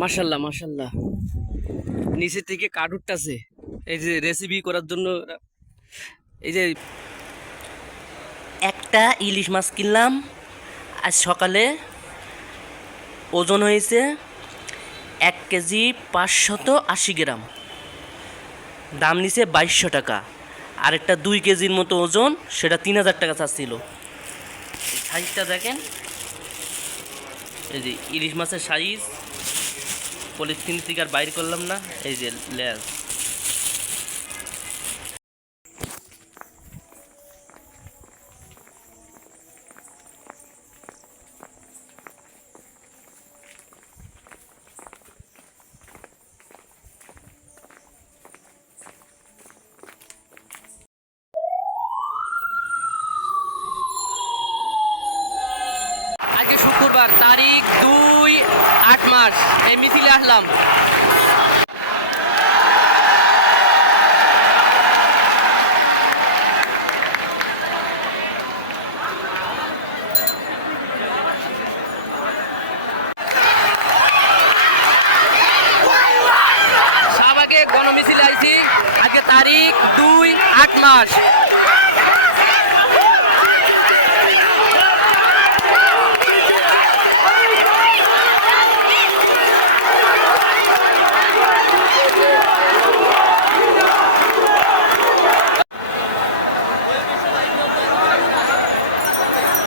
মাশাল্লাহ মাশাল্লাহ, নিচে থেকে কাঠ উঠতেছে এই যে রেসিপি করার জন্য। এই যে একটা ইলিশ মাছ কিনলাম আজ সকালে, ওজন হয়েছে 1 কেজি 580 গ্রাম, দাম নিছে 2200 টাকা। আর একটা 2 কেজির মতো ওজন, সেটা 3000 টাকা চাচ্ছিল। সাইজটা দেখেন, এই যে ইলিশ মাছের সাইজ, পলিথিন থেকে আর বাইর করলাম না। এই যে লেজ, আজকে শুক্রবার, তারিখ 2/8 এই মিছিলে আসলাম। শাহবাগে গণমিছিলে আইছি। আজকে তারিখ 2/8।